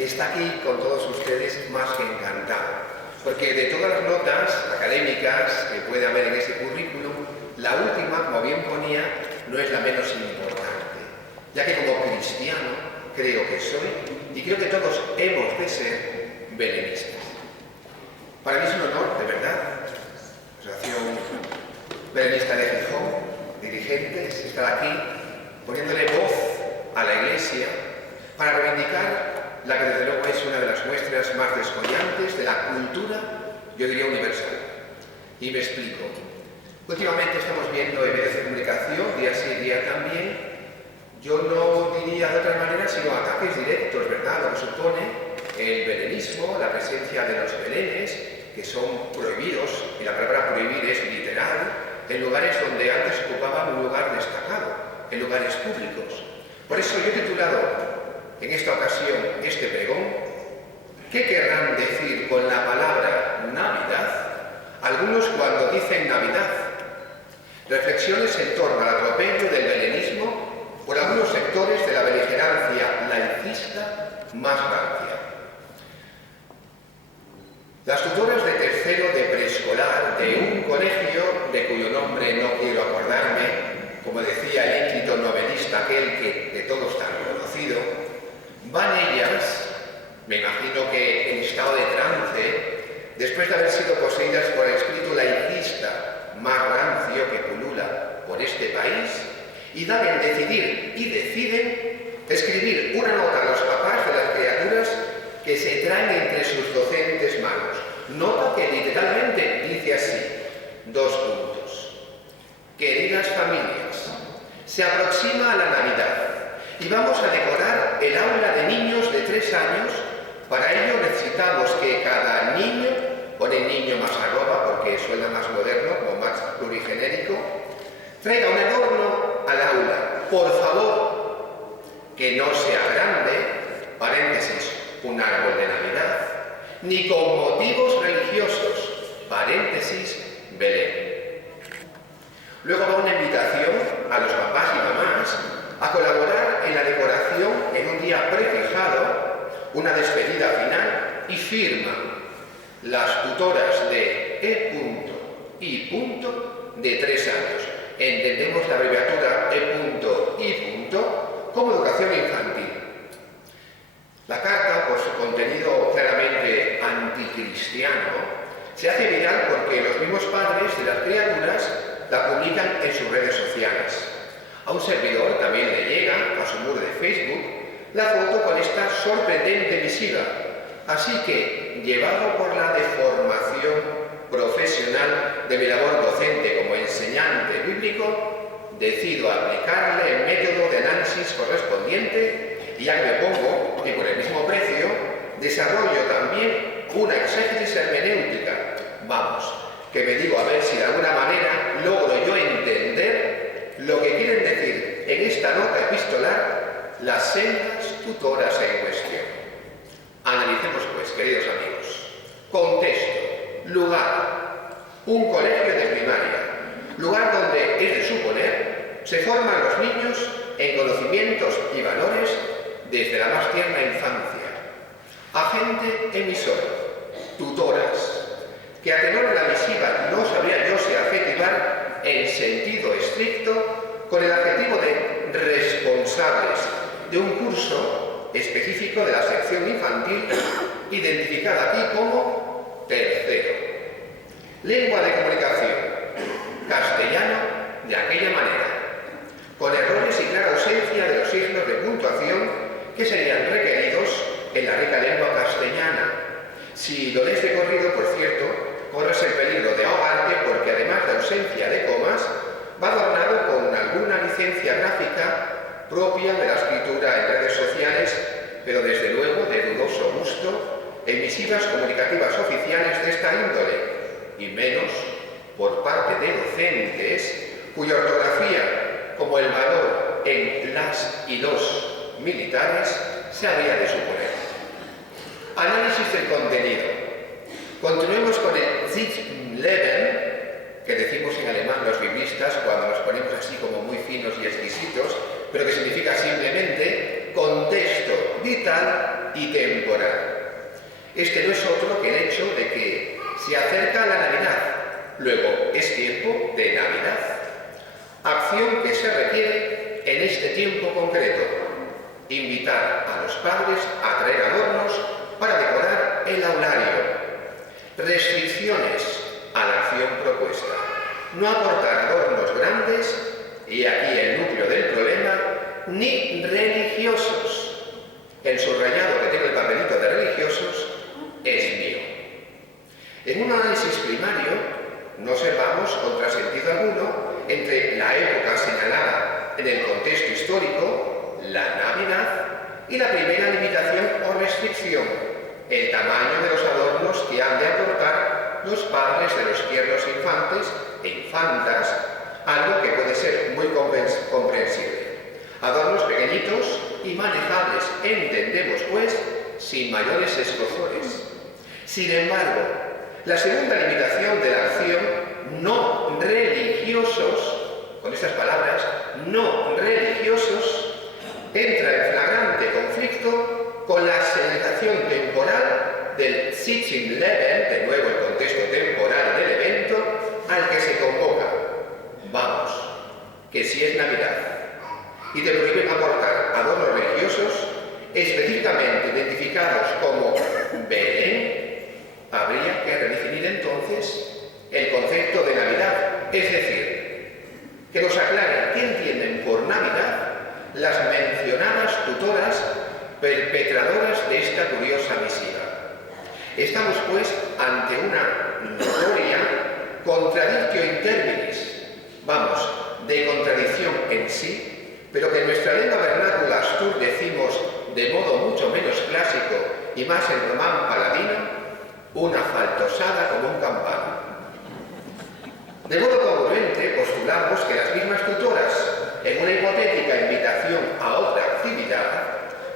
que está aquí con todos ustedes más que encantado. Porque de todas las notas académicas que puede haber en ese currículum, la última, como bien ponía, no es la menos importante, ya que como cristiano creo que soy, y creo que todos hemos de ser belenistas. Para mí es un honor, de verdad, Asociación Belenista de Gijón, dirigentes, estar aquí poniéndole voz a la Iglesia para reivindicar la que desde luego es una de las muestras más descollantes de la cultura, yo diría universal. Y me explico. Últimamente estamos viendo en medios de comunicación, día sí, día también, yo no diría de otra manera, sino ataques directos, ¿verdad? Lo que supone el belenismo, la presencia de los belenes, que son prohibidos, y la palabra prohibir es literal, en lugares donde antes ocupaban un lugar destacado, en lugares públicos. Por eso yo he titulado en esta ocasión este pregón, ¿qué querrán decir con la palabra Navidad? Algunos cuando dicen Navidad. Reflexiones en torno al atropello del belenismo por algunos sectores de la beligerancia laicista más rancia. Las tutoras de tercero de preescolar de un colegio de cuyo nombre no quiero acordarme, como decía el ínclito novelista aquel que de todos tan conocido, van ellas, me imagino que en estado de trance, después de haber sido poseídas por el espíritu laicista más rancio que pulula por este país, y dan en decidir y deciden escribir una nota a los papás de las criaturas que se traen entre sus docentes manos. Nota que literalmente dice así, 2 puntos. Queridas familias, se aproxima a la Navidad y vamos a decorar el aula de niños de 3 años. Para ello necesitamos que cada niño, pone niño más arroba porque suena más moderno, como más plurigenérico, traiga un adorno al aula. Por favor, que no sea grande, paréntesis, un árbol de Navidad, ni con motivos religiosos, paréntesis, Belén. Luego va una invitación a los papás y mamás a colaborar en la decoración en un día prefijado, una despedida final y firma las tutoras de E.I. de 3 años. Entendemos la abreviatura E.I. como educación infantil. La carta, por su contenido claramente anticristiano, se hace viral porque los mismos padres de las criaturas la publican en sus redes sociales. A un servidor también le llega, a su muro de Facebook, la foto con esta sorprendente misiva. Así que, llevado por la deformación profesional de mi labor docente como enseñante bíblico, decido aplicarle el método de análisis correspondiente y ya que me pongo, y por el mismo precio, desarrollo también una exégesis hermenéutica. Vamos, que me digo a ver si de alguna manera logro yo entender lo que quieren decir en esta nota epistolar las sendas tutoras en cuestión. Analicemos pues, queridos amigos. Contexto. Lugar, un colegio de primaria, lugar donde, es de suponer, se forman los niños en conocimientos y valores desde la más tierna infancia. Agente emisor, tutoras, que a tenor de la misiva no sabría yo si adjetivar en sentido estricto con el adjetivo de responsables de un curso específico de la sección infantil, identificada aquí como tercero. Lengua de comunicación, castellano de aquella manera, con errores y clara ausencia de los signos de puntuación que serían requeridos en la rica lengua castellana. Si lo lees de corrido, por cierto, corres el peligro de ahogarte porque además de ausencia de comas, va adornado con alguna licencia gráfica propia de la escritura en redes sociales, pero desde luego de dudoso gusto en misivas comunicativas oficiales de esta índole, y menos por parte de docentes cuya ortografía, como el valor en las y los militares, se había de suponer. Análisis del contenido. Continuemos con el Sich-Leben, que decimos en alemán los biblistas cuando nos ponemos así como muy finos y exquisitos, pero que significa simplemente contexto, vital y temporal. Este no es otro que el hecho de que se acerca la Navidad, luego es tiempo de Navidad, acción que se requiere en este tiempo concreto: invitar a los padres a traer adornos para decorar el aulario. Restricciones a la acción propuesta: no aportar adornos grandes, y aquí el núcleo del problema, ni religiosos. El subrayado que tiene el papelito de religiosos es mío. En un análisis primario no observamos contrasentido alguno entre la época señalada en el contexto histórico, la Navidad, y la primera limitación o restricción, el tamaño de los adornos que han de aportar los padres de los tiernos infantes e infantas, algo que puede ser muy comprensible. Adornos pequeñitos y manejables, entendemos pues, sin mayores escozores. Sin embargo, la segunda limitación de la acción, no religiosos, con estas palabras, no religiosos, entra en flagrante conflicto con la señalización temporal del Sitting-Level, de nuevo el contexto temporal del evento, al que se convoca. Vamos, que si es Navidad y te prohíben aportar adornos religiosos, específicamente identificados como Belén, habría que redefinir entonces el concepto de Navidad, es decir, que nos aclaren qué entienden por Navidad las mencionadas tutoras perpetradoras de esta curiosa misiva. Estamos pues ante una notoria contradictio in terminis, vamos, de contradicción en sí, pero que en nuestra lengua vernácula astur decimos de modo mucho menos clásico y más en román paladino, una faltosada como un campano. De modo congruente postulamos que las mismas tutoras, en una hipotética invitación a otra actividad,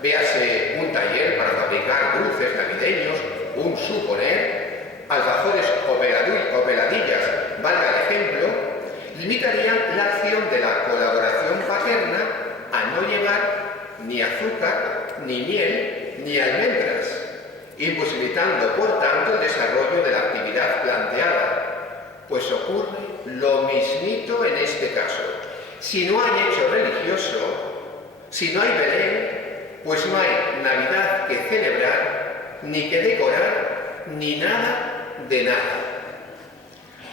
véase un taller para fabricar dulces navideños, un suponer, alfajores o peladillas, valga el ejemplo, limitarían la acción de la colaboración paterna a no llevar ni azúcar, ni miel, ni almendras, imposibilitando por tanto el desarrollo de la actividad planteada, pues ocurre lo mismito en este caso. Si no hay hecho religioso, si no hay Belén, pues no hay Navidad que celebrar, ni que decorar, ni nada de nada.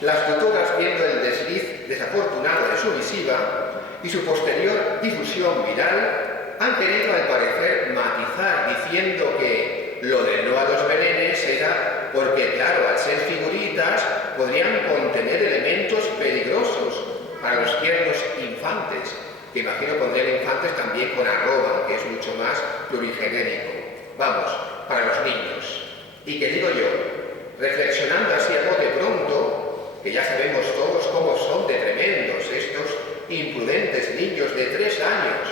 Las tutoras, viendo el desliz desafortunado de su misiva y su posterior difusión viral, han querido al parecer matizar diciendo que lo de no a los belenes era porque, claro, al ser figuritas podrían contener elementos peligrosos para los tiernos infantes, que imagino pondrían infantes también con arroba, que es mucho más plurigenérico. Vamos, para los niños. Y que digo yo, reflexionando así a bote pronto, que ya sabemos todos cómo son de tremendos estos imprudentes niños de 3 años,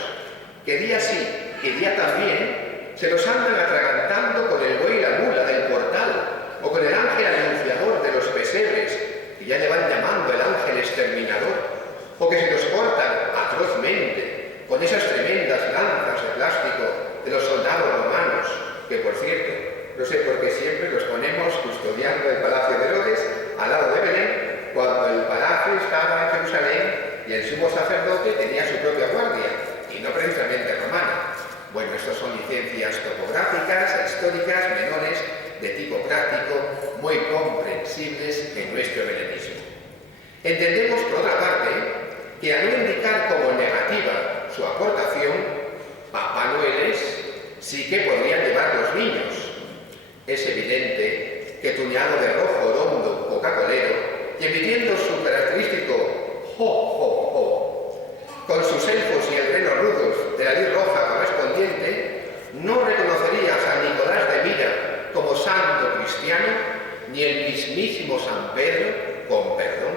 que día sí y día también se los andan atragantando con el buey y la mula del portal, o con el ángel anunciador de los pesebres, que ya le van llamando el ángel exterminador, o que se los cortan atrozmente con esas tremendas lanzas de plástico de los soldados romanos, que por cierto, no sé por qué siempre los ponemos custodiando el palacio de Herodes al lado de Belén, cuando el palacio estaba en Jerusalén y el sumo sacerdote tenía su propia guardia, y no precisamente romana. Bueno, estas son licencias topográficas, históricas, menores, de tipo práctico, muy comprensibles en nuestro belenismo. Entendemos, por otra parte, que al no indicar como negativa su aportación, Papá Noeles sí que podrían llevar los niños. Es evidente que tuñado de rojo orondo coca-colero y emitiendo su característico jo, jo, jo, con sus elfos y el reno Rudolf de la nariz roja correspondiente, no reconocería a San Nicolás de Mira como santo cristiano, ni el mismísimo San Pedro, con perdón,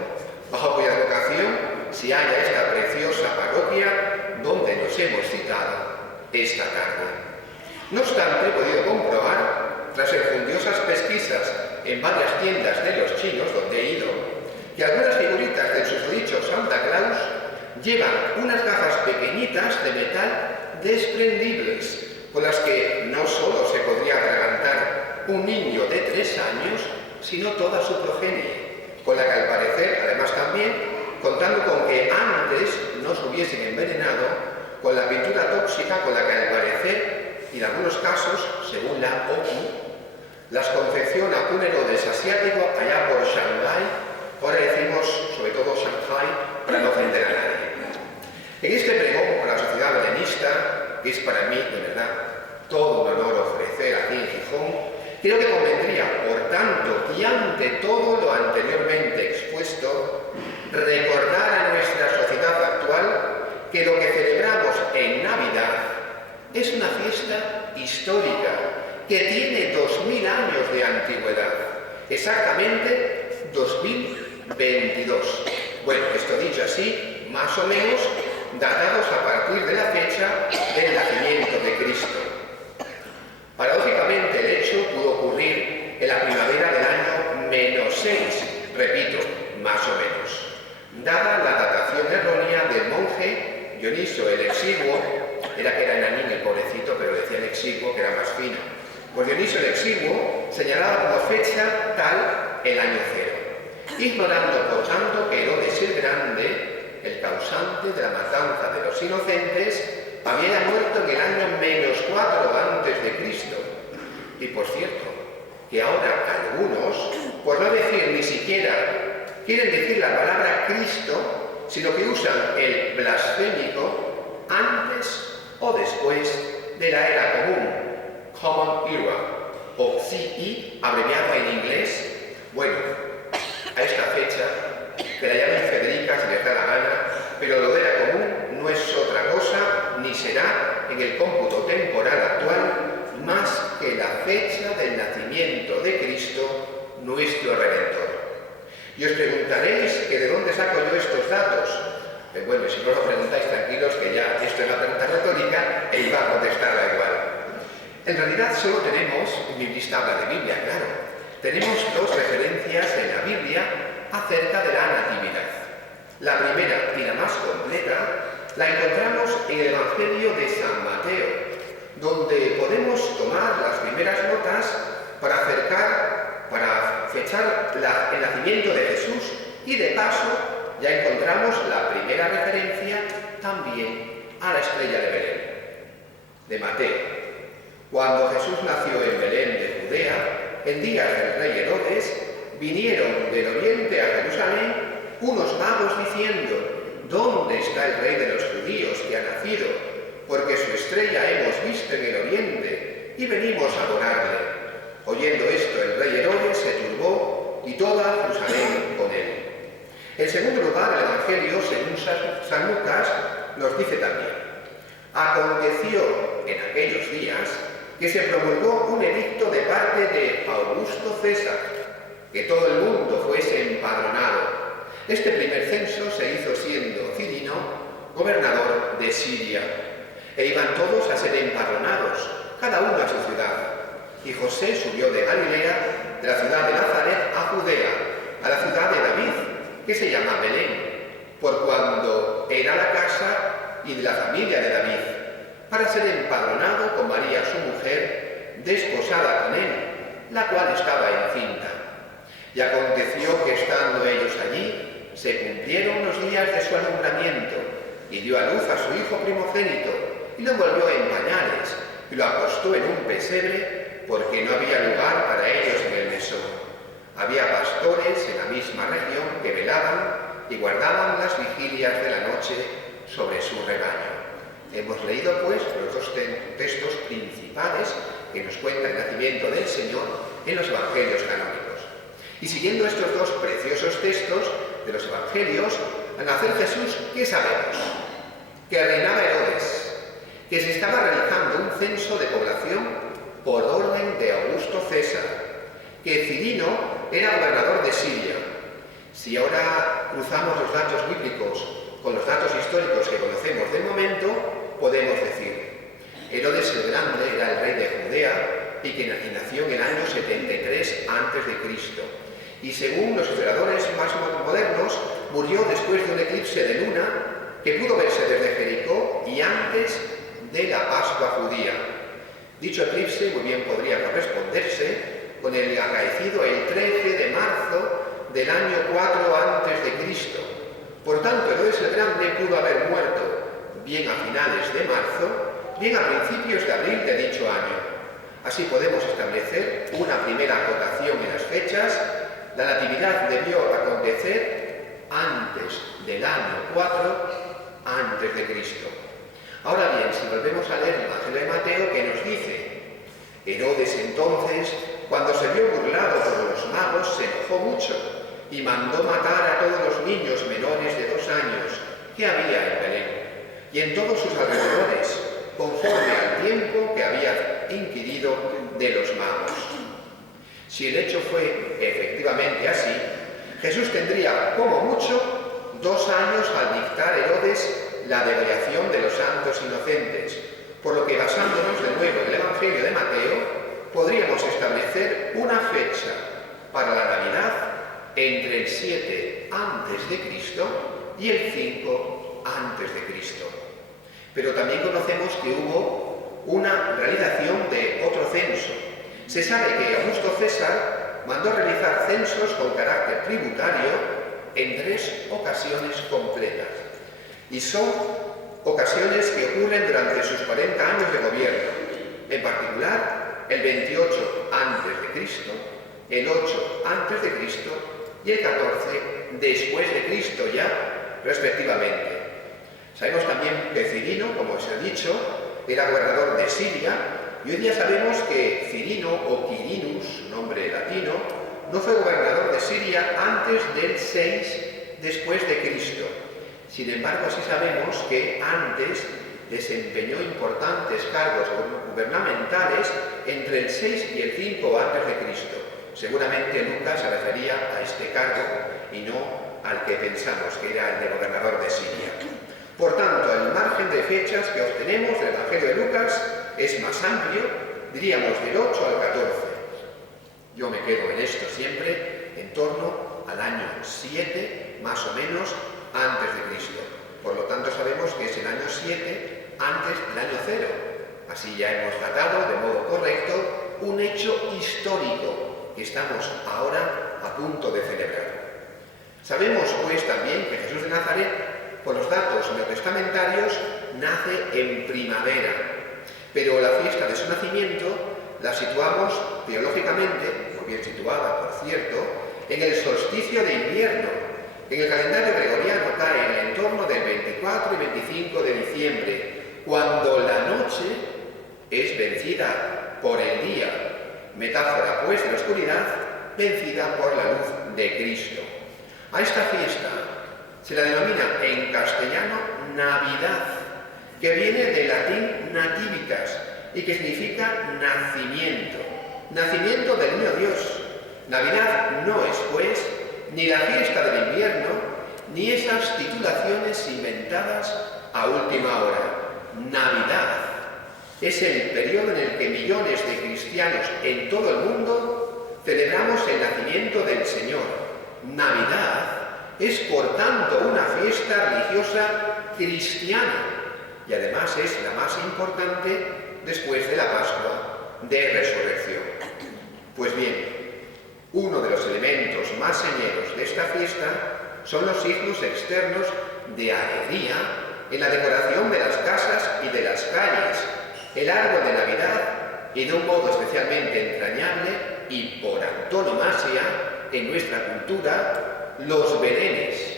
bajo cuya vocación se halla esta preciosa parroquia donde nos hemos citado esta tarde. No obstante, he podido comprobar, tras enfundiosas pesquisas en varias tiendas de los chinos donde he ido, que algunas figuritas del susodicho Santa Claus llevan unas gafas pequeñitas de metal desprendibles, con las que no solo se podría atragantar un niño de 3 años, sino toda su progenie, con la que al parecer, además también, contando con que antes no se hubiesen envenenado con la pintura tóxica con la que al parecer, y en algunos casos, según la ONU, las confecciona un Herodes asiático allá por Shanghái, ahora decimos sobre todo Shanghái, para no ofender a nadie. En este pregón por la sociedad belenista, que es para mí, de verdad, todo un honor ofrecer aquí en Gijón, creo que convendría, por tanto, y ante todo lo anteriormente expuesto, recordar a nuestra sociedad actual que lo que celebramos en Navidad es una fiesta histórica que tiene 2000 años de antigüedad, exactamente 2022. Bueno, esto dicho así, más o menos, datados a partir de la fecha del nacimiento de Cristo. Paradójicamente, el hecho pudo ocurrir en la primavera del año -6, repito, más o menos, dada la datación errónea del monje Dioniso el Exiguo, era que era enanín el pobrecito, pero decía el Exiguo, que era más fino. Pues Dioniso el Exiguo señalaba como fecha tal el año 0, ignorando por tanto que Herodes el Grande, el causante de la matanza de los inocentes, había muerto en el año -4 antes de Cristo. Y por cierto, que ahora algunos, por no decir ni siquiera, quieren decir la palabra Cristo, sino que usan el blasfémico antes o después de la era común, Common Era, o CE, abreviado en inglés. Bueno, a esta fecha, que la llamen Federica si les da la gana, pero lo de la común no es otra cosa, ni será en el cómputo temporal actual, más que la fecha del nacimiento de Cristo, nuestro Redentor. Y os preguntaréis que de dónde saco yo estos datos. Bueno, si no lo preguntáis, tranquilos, que ya esto es la pregunta retórica e iba a contestarla igual. En realidad solo tenemos, mi lista habla de Biblia, claro, tenemos 2 referencias en la Biblia acerca de la natividad. La primera y la más completa la encontramos en el Evangelio de San Mateo, donde podemos tomar las primeras notas para fechar el nacimiento de Jesús, y de paso ya encontramos la primera referencia también a la estrella de Belén, de Mateo. Cuando Jesús nació en Belén de Judea, en días del rey Herodes, vinieron del oriente a Jerusalén unos magos diciendo: ¿dónde está el rey de los judíos que ha nacido? Porque su estrella hemos visto en el oriente y venimos a adorarle. Oyendo esto, el rey Herodes se turbó y toda Jerusalén con él. En segundo lugar, el Evangelio, según San Lucas, nos dice también: aconteció en aquellos días que se promulgó un edicto de parte de Augusto César, que todo el mundo fuese empadronado. Este primer censo se hizo siendo Cirino gobernador de Siria, e iban todos a ser empadronados, cada uno a su ciudad. Y José subió de Galilea, de la ciudad de Nazaret, a Judea, a la ciudad de David, que se llama Belén, por cuando era la casa y de la familia de David, para ser empadronado con María su mujer, desposada con él, la cual estaba encinta. Y aconteció que estando ellos allí, se cumplieron los días de su alumbramiento, y dio a luz a su hijo primogénito, y lo envolvió en pañales, y lo acostó en un pesebre, porque no había lugar para ellos en el mesón. Había pastores en la misma región que velaban y guardaban las vigilias de la noche sobre su rebaño. Hemos leído pues los 2 textos principales que nos cuentan el nacimiento del Señor en los evangelios canónicos. Y siguiendo estos 2 preciosos textos de los evangelios, al nacer Jesús, ¿qué sabemos? Que reinaba Herodes, que se estaba realizando un censo de población por orden de Augusto César, que Cirino era gobernador de Siria. Si ahora cruzamos los datos bíblicos con los datos históricos que conocemos del momento, podemos decir: Herodes el Grande era el rey de Judea y que nació en el año 73 a.C. Y según los historiadores más modernos, murió después de un eclipse de luna que pudo verse desde Jericó y antes de la Pascua judía. Dicho eclipse muy bien podría corresponderse con el acaecido el 13 de marzo del año 4 a.C. Por tanto, Herodes el Grande pudo haber muerto bien a finales de marzo, bien a principios de abril de dicho año. Así podemos establecer una primera acotación en las fechas. La natividad debió acontecer antes del año 4 a.C. Ahora bien, si volvemos a leer el Evangelio de Mateo, ¿qué nos dice? Herodes entonces, cuando se vio burlado por los magos, se enojó mucho y mandó matar a todos los niños menores de 2 años que había en Belén y en todos sus alrededores, conforme al tiempo que había inquirido de los magos. Si el hecho fue efectivamente así, Jesús tendría como mucho 2 años al dictar Herodes la degollación de los santos inocentes, por lo que basándonos de nuevo en el Evangelio de Mateo, podríamos establecer una fecha para la Navidad entre el 7 a.C. y el 5 a.C. Pero también conocemos que hubo una realización de otro censo. Se sabe que Augusto César mandó realizar censos con carácter tributario en 3 ocasiones completas. Y son ocasiones que ocurren durante sus 40 años de gobierno. En particular, el 28 a.C., el 8 a.C. y el 14 después de Cristo ya, respectivamente. Sabemos también que Cirino, como os he dicho, era gobernador de Siria, y hoy día sabemos que Cirino o Quirinus, nombre latino, no fue gobernador de Siria antes del 6 después de Cristo. Sin embargo, sí sabemos que antes desempeñó importantes cargos gubernamentales entre el 6 y el 5 a.C. Seguramente Lucas se refería a este cargo y no al que pensamos que era el de gobernador de Siria. Por tanto, el margen de fechas que obtenemos del Evangelio de Lucas es más amplio, diríamos del 8 al 14. Yo me quedo en esto siempre en torno al año 7, más o menos, antes de Cristo. Por lo tanto, sabemos que es el año 7 antes del año 0. Así ya hemos tratado de modo correcto un hecho histórico que estamos ahora a punto de celebrar. Sabemos pues también que Jesús de Nazaret, por los datos neotestamentarios, nace en primavera, pero la fiesta de su nacimiento la situamos teológicamente, muy bien situada por cierto, en el solsticio de invierno. En el calendario gregoriano cae en el entorno del 24 y 25 de diciembre, cuando la noche es vencida por el día, metáfora pues de la oscuridad, vencida por la luz de Cristo. A esta fiesta se la denomina en castellano Navidad, que viene del latín nativitas y que significa nacimiento, nacimiento del niño Dios. Navidad no es pues ni la fiesta del invierno, ni esas titulaciones inventadas a última hora. Navidad es el periodo en el que millones de cristianos en todo el mundo celebramos el nacimiento del Señor. Navidad es, por tanto, una fiesta religiosa cristiana y además es la más importante después de la Pascua de Resurrección. Pues bien, uno de los elementos más señeros de esta fiesta son los signos externos de alegría en la decoración de las casas y de las calles, el árbol de Navidad y de un modo especialmente entrañable y por antonomasia en nuestra cultura, los belenes.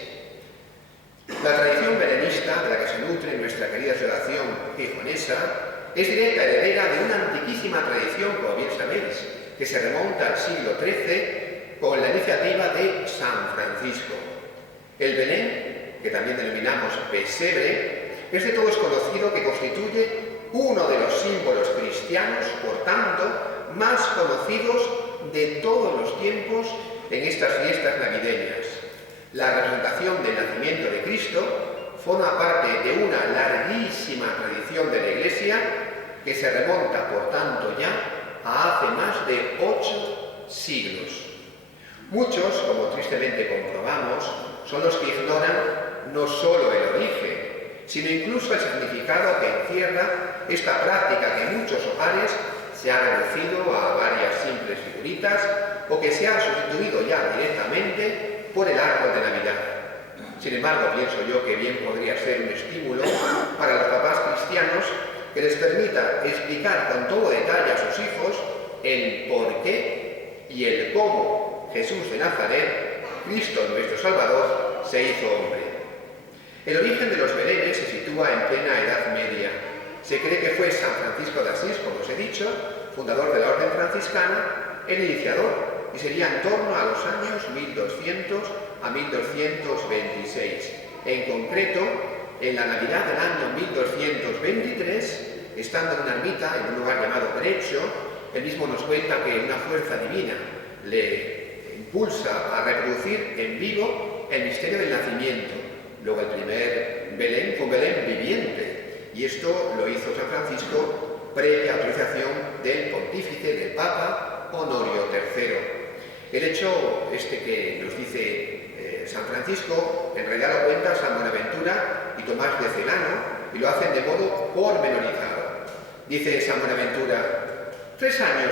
La tradición belenista de la que se nutre nuestra querida asociación gijonesa es directa heredera de una antiquísima tradición, como bien sabéis, que se remonta al siglo XIII con la iniciativa de San Francisco. El Belén, que también denominamos pesebre, es de todos conocido que constituye uno de los símbolos cristianos, por tanto, más conocidos de todos los tiempos en estas fiestas navideñas. La representación del nacimiento de Cristo forma parte de una larguísima tradición de la Iglesia que se remonta, por tanto, ya a hace más de 8 siglos. Muchos, como tristemente comprobamos, son los que ignoran no solo el origen, sino incluso el significado que encierra esta práctica que en muchos hogares se ha reducido a varias simples figuritas o que se ha sustituido ya directamente por el árbol de Navidad. Sin embargo, pienso yo que bien podría ser un estímulo para los papás cristianos que les permita explicar con todo detalle a sus hijos el por qué y el cómo Jesús de Nazaret, Cristo nuestro Salvador, se hizo hombre. El origen de los belenes se sitúa en plena Edad Media. Se cree que fue San Francisco de Asís, como os he dicho, fundador de la Orden Franciscana, el iniciador, y sería en torno a los años 1200 a 1226. En concreto, en la Navidad del año 1223, estando en una ermita en un lugar llamado Grecho, él mismo nos cuenta que una fuerza divina le impulsa a reproducir en vivo el misterio del nacimiento. Luego el primer Belén fue un Belén viviente, y esto lo hizo San Francisco previa autorización del pontífice, del Papa Honorio III. El hecho que nos dice San Francisco, en realidad lo cuenta San Buenaventura y Tomás de Celano, y lo hacen de modo pormenorizado. Dice San Buenaventura: 3 años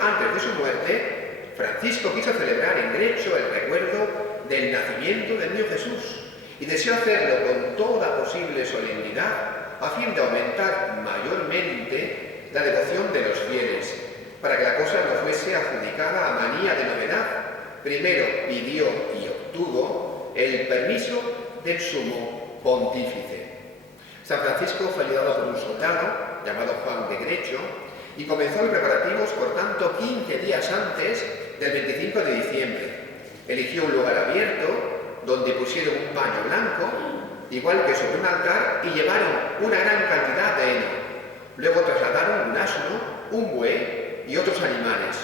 antes de su muerte, Francisco quiso celebrar en Grecho el recuerdo del nacimiento del niño Jesús y deseó hacerlo con toda posible solemnidad a fin de aumentar mayormente la devoción de los fieles, para que la cosa no fuese adjudicada a manía de novedad. Primero pidió y obtuvo el permiso del sumo pontífice. San Francisco fue ayudado por un soldado llamado Juan de Grecho y comenzó los preparativos, por tanto, 15 días antes del 25 de diciembre. Eligió un lugar abierto donde pusieron un paño blanco, igual que sobre un altar, y llevaron una gran cantidad de heno. Luego trasladaron un asno, un buey y otros animales.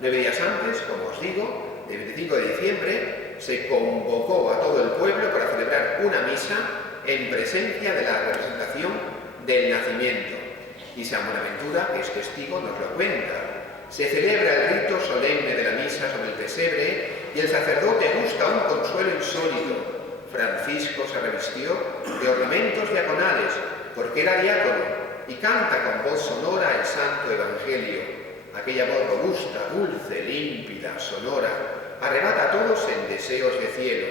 9 días antes, como os digo, el 25 de diciembre, se convocó a todo el pueblo para celebrar una misa en presencia de la representación del nacimiento. Y San Buenaventura, que es testigo, nos lo cuenta. Se celebra el rito solemne de la misa sobre el pesebre y el sacerdote gusta un consuelo insólito. Francisco se revistió de ornamentos diaconales, porque era diácono, y canta con voz sonora el Santo Evangelio. Aquella voz robusta, dulce, límpida, sonora, arrebata a todos en deseos de cielo.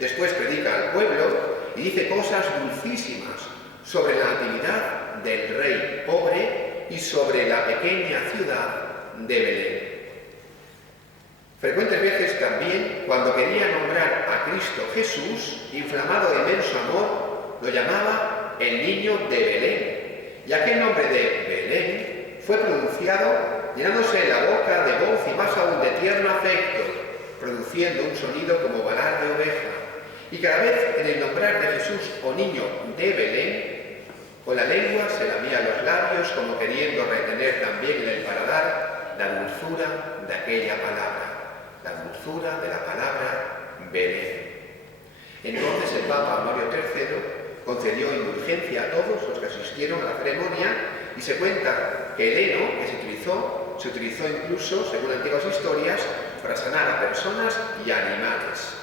Después predica al pueblo y dice cosas dulcísimas sobre la natividad del rey pobre y sobre la pequeña ciudad de Belén. Frecuentes veces también, cuando quería nombrar a Cristo Jesús, inflamado de inmenso amor, lo llamaba el niño de Belén. Y aquel nombre de Belén fue pronunciado llenándose la boca de voz y más aún de tierno afecto, produciendo un sonido como balar de oveja. Y cada vez en el nombrar de Jesús o niño de Belén, con la lengua se lamía los labios como queriendo retener también en el paladar la dulzura de aquella palabra, la dulzura de la palabra Belén. Entonces el Papa Honorio III concedió indulgencia a todos los que asistieron a la ceremonia y se cuenta que el heno que se utilizó incluso, según antiguas historias, para sanar a personas y animales.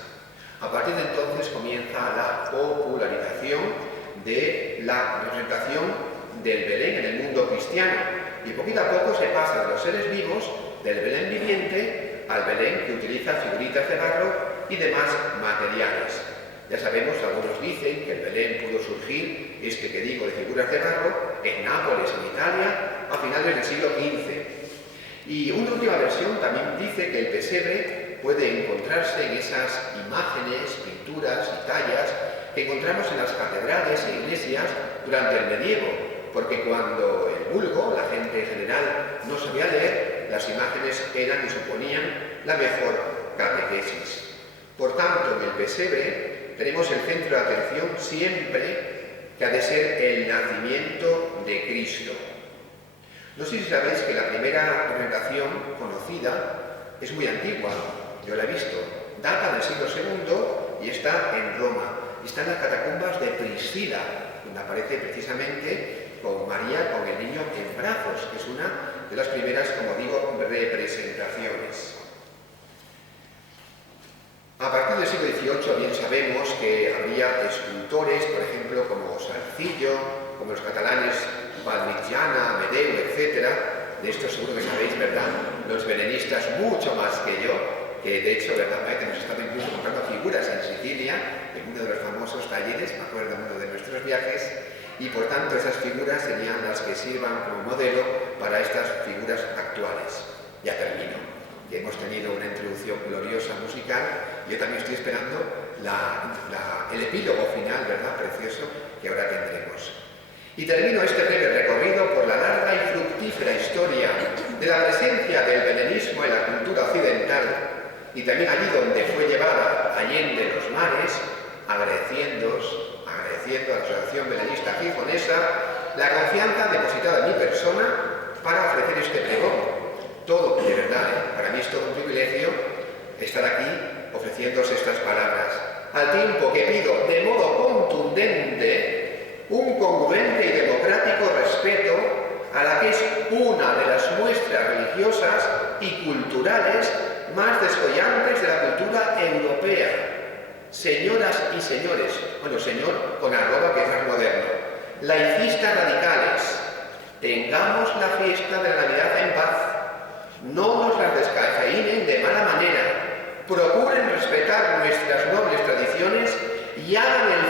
A partir de entonces comienza la popularización de la representación del Belén en el mundo cristiano, y poquito a poco se pasa de los seres vivos, del Belén viviente, al Belén que utiliza figuritas de barro y demás materiales. Ya sabemos, algunos dicen que el Belén pudo surgir, que digo, de figuras de barro, en Nápoles, en Italia, a finales del siglo XV. Y una última versión también dice que el pesebre puede encontrarse en esas imágenes, pinturas y tallas que encontramos en las catedrales e iglesias durante el medievo, porque cuando el vulgo, la gente en general, no sabía leer, las imágenes eran y suponían la mejor catequesis. Por tanto, en el pesebre tenemos el centro de atención siempre que ha de ser el nacimiento de Cristo. No sé si sabéis que la primera representación conocida es muy antigua, yo la he visto, data del siglo II y está en Roma. Está en las catacumbas de Priscila, donde aparece precisamente con María, con el niño en brazos, que es una de las primeras, como digo, representaciones. A partir del siglo XVIII bien sabemos que había escultores, por ejemplo, como Salcillo, como los catalanes Valmigiana, Amedeu de esto seguro que sabéis, ¿verdad? Los belenistas mucho más que yo, que de hecho, ¿verdad? Hemos estado incluso comprando figuras en Sicilia, en uno de los famosos talleres, me acuerdo de uno de nuestros viajes, y por tanto esas figuras serían las que sirvan como modelo para estas figuras actuales. Ya termino. Ya hemos tenido una introducción gloriosa musical, yo también estoy esperando el epílogo final, ¿verdad? Precioso, que ahora tendremos. Y termino este breve recorrido por la larga y fructífera historia de la presencia del belenismo en la cultura occidental y también allí donde fue llevada allende los mares, agradeciendo a la Asociación Belenista Gijonesa la confianza depositada en mi persona para ofrecer este pregón. Todo, de verdad, para mí es todo un privilegio estar aquí ofreciéndose estas palabras, al tiempo que pido de modo contundente un congruente y democrático respeto a la que es una de las muestras religiosas y culturales más descollantes de la cultura europea. Señoras y señores, bueno, señor con arroba que es más moderno, laicistas radicales, tengamos la fiesta de la Navidad en paz, no nos la descafeínen de mala manera, procuren respetar nuestras nobles tradiciones y hagan el